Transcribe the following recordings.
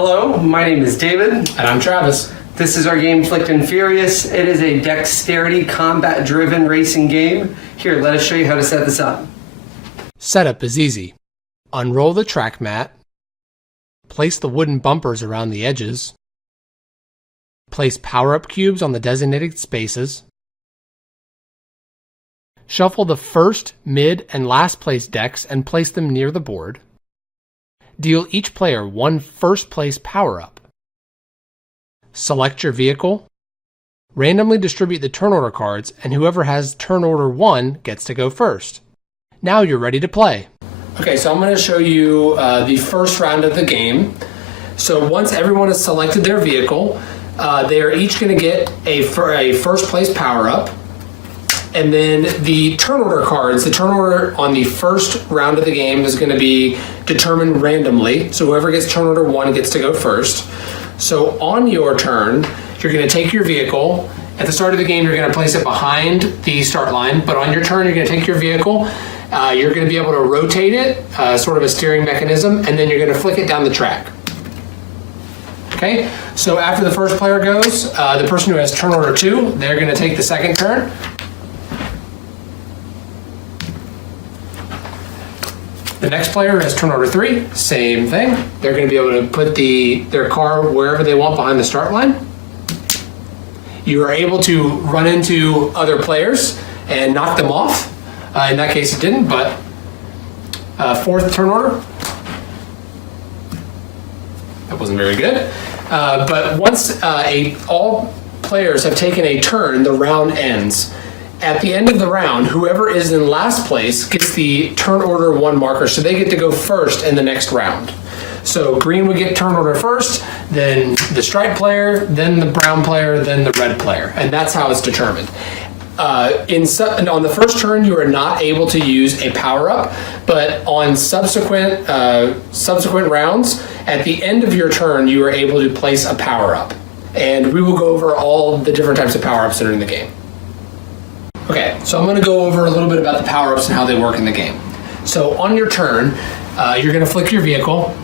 Hello, my name is David. And I'm Travis. This is our game Flicked and Furious. It is a dexterity combat-driven racing game. Here, let us show you how to set this up. Setup is easy. Unroll the track mat. Place the wooden bumpers around the edges. Place power-up cubes on the designated spaces. Shuffle the first, mid, and last place decks and place them near the board. Deal each player one first place power-up. Select your vehicle. Randomly distribute the turn order cards, and whoever has turn order 1 gets to go first. Now you're ready to play. Okay, so I'm going to show you the first round of the game. So once everyone has selected their vehicle, they are each going to get a first place power-up. And then the turn order cards, the turn order on the first round of the game is going to be determined randomly. So whoever gets turn order 1 gets to go first. So on your turn, you're going to take your vehicle. At the start of the game, you're going to place it behind the start line. But on your turn, you're going to take your vehicle. You're going to be able to rotate it, sort of a steering mechanism, and then you're going to flick it down the track. Okay, so after the first player goes, the person who has turn order 2, they're going to take the second turn. The next player has turn order 3, same thing. They're going to be able to put their car wherever they want behind the start line. You are able to run into other players and knock them off. In that case it didn't, but fourth turn order. That wasn't very good. But once all players have taken a turn, the round ends. At the end of the round, whoever is in last place gets the turn order 1 marker, so they get to go first in the next round. So green would get turn order first, then the stripe player, then the brown player, then the red player, and that's how it's determined. On the first turn, you are not able to use a power-up, but on subsequent rounds, at the end of your turn, you are able to place a power-up. And we will go over all the different types of power-ups that are in the game. Okay, so I'm going to go over a little bit about the power-ups and how they work in the game. So on your turn, you're going to flick your vehicle,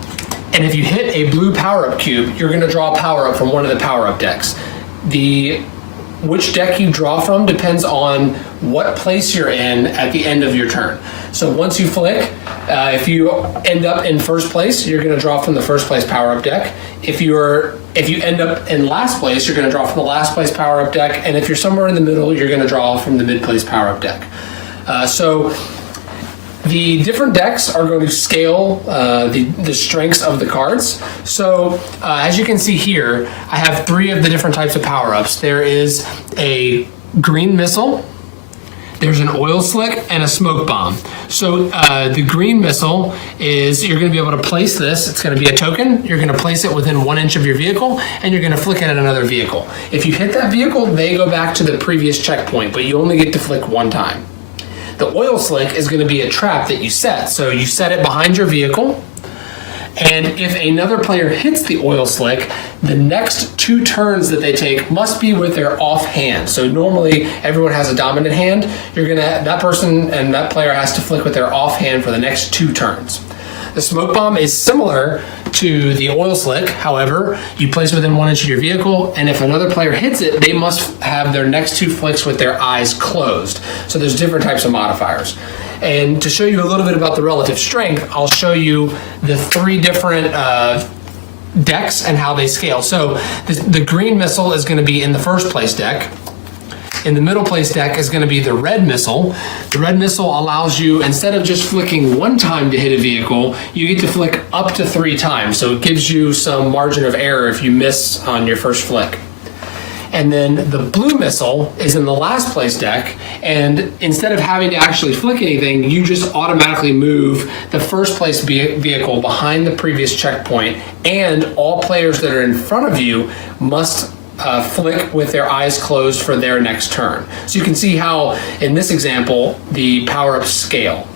and if you hit a blue power-up cube, you're going to draw a power-up from one of the power-up decks. Which deck you draw from depends on what place you're in at the end of your turn. So once you flick, if you end up in first place, you're going to draw from the first place power-up deck. If you end up in last place, you're going to draw from the last place power-up deck. And if you're somewhere in the middle, you're going to draw from the mid-place power-up deck. So the different decks are going to scale the strengths of the cards. So as you can see here, I have 3 of the different types of power-ups. There is a green missile, there's an oil slick, and a smoke bomb. So the green missile is, you're going to be able to place this. It's going to be a token. You're going to place it within 1 inch of your vehicle, and you're going to flick it at another vehicle. If you hit that vehicle, they go back to the previous checkpoint, but you only get to flick 1 time. The oil slick is going to be a trap that you set. So you set it behind your vehicle, and if another player hits the oil slick, the next 2 turns that they take must be with their off hand. So normally everyone has a dominant hand. That person and that player has to flick with their off hand for the next 2 turns. The smoke bomb is similar to the oil slick. However, you place it within 1 inch of your vehicle, and if another player hits it, they must have their next 2 flicks with their eyes closed. So there's different types of modifiers. And to show you a little bit about the relative strength, I'll show you the 3 different decks and how they scale. So the green missile is going to be in the first place deck. In the middle place deck is going to be the red missile. The red missile allows you, instead of just flicking 1 time to hit a vehicle, you get to flick up to 3 times. So it gives you some margin of error if you miss on your first flick. And then the blue missile is in the last place deck, and instead of having to actually flick anything, you just automatically move the first place vehicle behind the previous checkpoint, and all players that are in front of you must flick with their eyes closed for their next turn. So you can see how, in this example, the power-ups scale.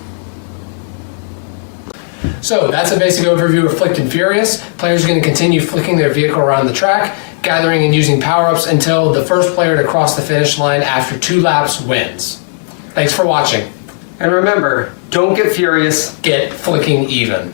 So that's a basic overview of Flicked and Furious. Players are going to continue flicking their vehicle around the track, gathering and using power-ups until the first player to cross the finish line after 2 laps wins. Thanks for watching. And remember, don't get furious, Get flicking even.